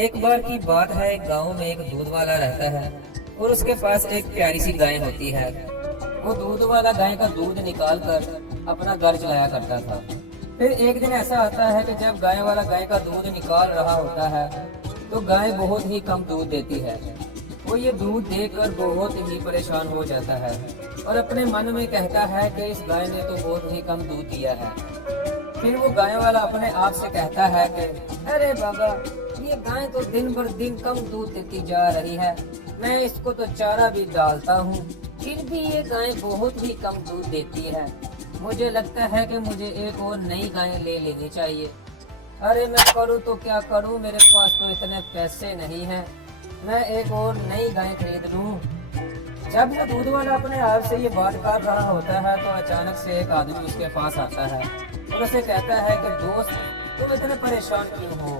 एक बार की बात है, गांव में एक दूध वाला रहता है और उसके पास एक प्यारी सी गाय होती है। वो दूध वाला गाय का दूध निकाल कर अपना घर चलाया करता था। फिर एक दिन ऐसा आता है कि जब गाय वाला गाय का दूध निकाल रहा होता है तो गाय बहुत ही कम दूध देती है। वो ये दूध देकर बहुत ही परेशान हो जाता है और अपने मन में कहता है कि इस गाय ने तो बहुत ही कम दूध दिया है। फिर वो गाय वाला अपने आप से कहता है कि अरे बाबा, ये गाय तो दिन भर दिन कम दूध देती जा रही है। मैं इसको तो चारा भी डालता हूँ, फिर भी ये गाय बहुत ही कम दूध देती है। मुझे लगता है कि मुझे एक और नई गाय ले लेनी चाहिए। अरे मैं करूँ तो क्या करूँ, मेरे पास तो इतने पैसे नहीं हैं। मैं एक और नई गाय खरीद लूँ। जब वो दूध वाला अपने आप से ये बात कर रहा होता है तो अचानक से एक आदमी उसके पास आता है और उसे कहता है कि दोस्त, तुम इतने परेशान क्यों हो।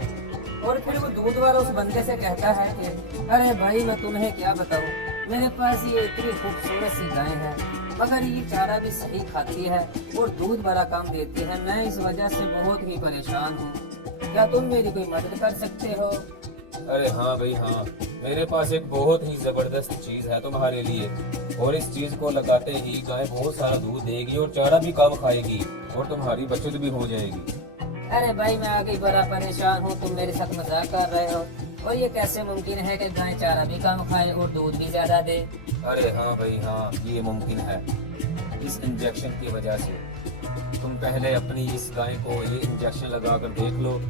और फिर वो दूध वाला उस बंदे से कहता है कि अरे भाई, मैं तुम्हें क्या बताऊँ, मेरे पास ये इतनी खूबसूरत सी गाय है, मगर ये चारा भी सही खाती है और दूध बड़ा कम देती है। मैं इस वजह से बहुत ही परेशान हूँ। क्या तुम मेरी कोई मदद कर सकते हो? अरे हाँ भाई हाँ, मेरे पास एक बहुत ही जबरदस्त चीज है तुम्हारे लिए, और इस चीज को लगाते ही गाय बहुत सारा दूध देगी और चारा भी कम खाएगी और तुम्हारी बचत भी हो जाएगी। अरे भाई, मैं आगे बड़ा परेशान हूँ, तुम मेरे साथ मजाक कर रहे हो। और ये कैसे मुमकिन है कि गाय चारा भी कम खाए और दूध भी ज्यादा दे? अरे हाँ भाई हाँ, ये मुमकिन है इस इंजेक्शन की वजह से। तुम पहले अपनी इस गाय को ये इंजेक्शन लगा कर देख लो।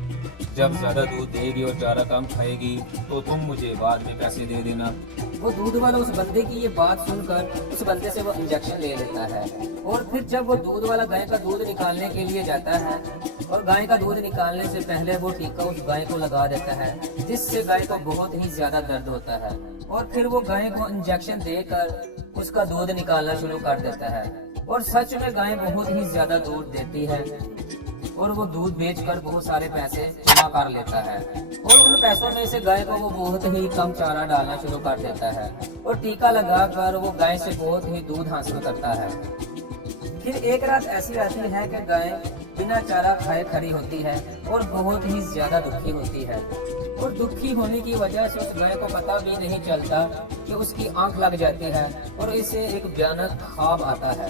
जब ज्यादा दूध देगी और चारा कम खाएगी तो तुम मुझे बाद में पैसे दे देना। वो दूध वाला उस बंदे की ये बात सुनकर उस बंदे से वो इंजेक्शन ले लेता है। और फिर जब वो दूध वाला गाय का दूध निकालने के लिए जाता है और गाय का दूध निकालने से पहले वो टीका उस गाय को लगा देता है, जिससे गाय को बहुत ही ज्यादा दर्द होता है। और फिर वो गाय को इंजेक्शन देकर उसका दूध निकालना शुरू कर देता है। और सच में गाय बहुत ही ज्यादा दूध देती है और वो दूध बेचकर बहुत सारे पैसे जमा कर लेता है। और उन पैसों में से गाय को वो बहुत ही कम चारा डालना शुरू कर देता है और टीका लगाकर वो गाय से बहुत ही दूध हासिल करता है। फिर एक रात ऐसी आती है कि गाय बिना चारा खाए खड़ी होती है और बहुत ही ज्यादा दुखी होती है। और दुखी होने की वजह से उस गाय को पता भी नहीं चलता कि उसकी आंख लग जाती है और इसे एक भयानक ख्वाब आता है।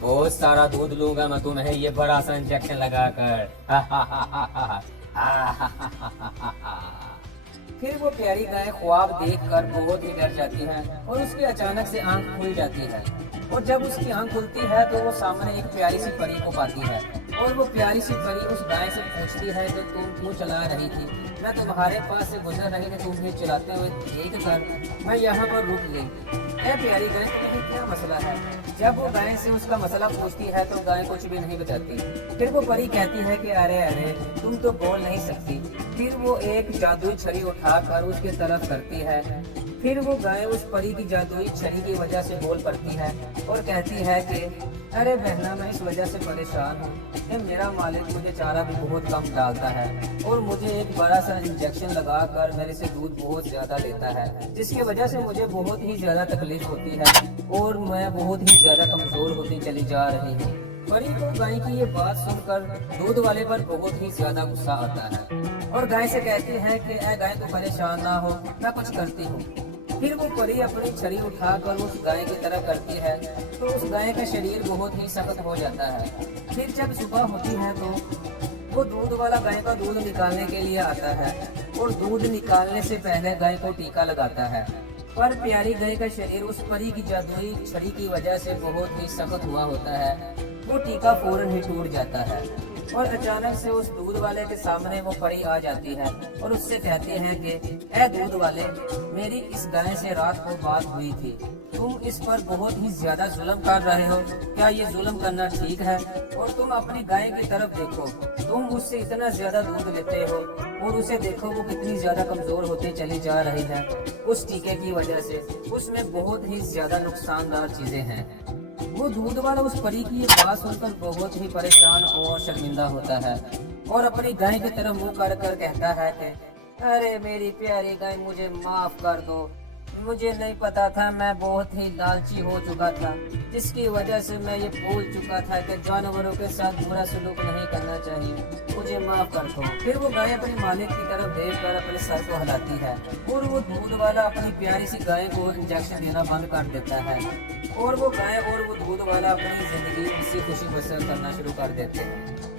बहुत सारा दूध लूंगा मैं तुम्हें ये बड़ा सा इंजेक्शन लगाकर। फिर वो प्यारी गाय ख्वाब देखकर बहुत ही डर जाती है और उसकी अचानक से आंख खुल जाती है। और जब उसकी आंख खुलती है तो वो सामने एक प्यारी सी परी को पाती है। और वो प्यारी सी परी उस गाय से पूछती है कि तुम क्यों चला रही थी? मैं तुम्हारे पास से गुजर रही थी, तुम्हें चलाते हुए देख कर मैं यहाँ पर रुक गई। ऐ प्यारी गाय, तुम्हें क्या मसला है? जब वो गाय से उसका मसला पूछती है तो गाय कुछ भी नहीं बताती। फिर वो परी कहती है कि अरे अरे, तुम तो बोल नहीं सकती। फिर वो एक जादुई छड़ी उठाकर उसके तरफ करती है। फिर वो गाय उस परी की जादुई छड़ी की वजह से बोल पड़ती है और कहती है कि अरे बहना, मैं इस वजह से परेशान हूँ कि मेरा मालिक मुझे चारा भी बहुत कम डालता है और मुझे एक बड़ा सा इंजेक्शन लगाकर मेरे से दूध बहुत ज्यादा लेता है, जिसकी वजह से मुझे बहुत ही ज्यादा तकलीफ होती है और मैं बहुत ही ज्यादा कमजोर होती चली जा रही हूँ। परी को गाय की ये बात सुनकर दूध वाले पर बहुत ही ज्यादा गुस्सा आता है और गाय से कहती है कि ऐ गाय, तो परेशान ना हो, मैं कुछ करती हूँ। फिर वो परी अपनी छड़ी उठाकर उस गाय की तरफ करती है तो उस गाय का शरीर बहुत ही सख्त हो जाता है। फिर जब सुबह होती है तो वो दूध वाला गाय का दूध निकालने के लिए आता है और दूध निकालने से पहले गाय को टीका लगाता है। पर प्यारी गाय का शरीर उस परी की जादुई छड़ी की वजह से बहुत ही सख्त हुआ होता है। वो टीका फौरन ही टूट जाता है और अचानक से उस दूध वाले के सामने वो परी आ जाती है और उससे कहती है कि ऐ दूध वाले, मेरी इस गाय से रात को बात हुई थी। तुम इस पर बहुत ही ज्यादा जुल्म कर रहे हो। क्या ये जुल्म करना ठीक है? और तुम अपनी गाय की तरफ देखो, तुम उससे इतना ज्यादा दूध लेते हो और उसे देखो वो कितनी ज्यादा कमजोर होती चली जा रही है उस टीके की वजह से। उसमें बहुत ही ज्यादा नुकसानदार चीजें हैं। वो दूध वाला उस परी की ये बात सुनकर बहुत ही परेशान और शर्मिंदा होता है और अपनी गाय की तरफ मुंह कर कर कहता है कि अरे मेरी प्यारी गाय, मुझे माफ कर दो, मुझे नहीं पता था, मैं बहुत ही लालची हो चुका था, जिसकी वजह से मैं ये भूल चुका था कि जानवरों के साथ बुरा सलूक नहीं करना चाहिए, मुझे माफ कर दो। फिर वो गाय अपने मालिक की तरफ देखकर अपने सर को हिलाती है और वो दूध वाला अपनी प्यारी सी गाय को इंजेक्शन देना बंद कर देता है और वो गाय और वो दूध वाला अपनी जिंदगी खुशी खुशी बसर करना शुरू कर देते हैं।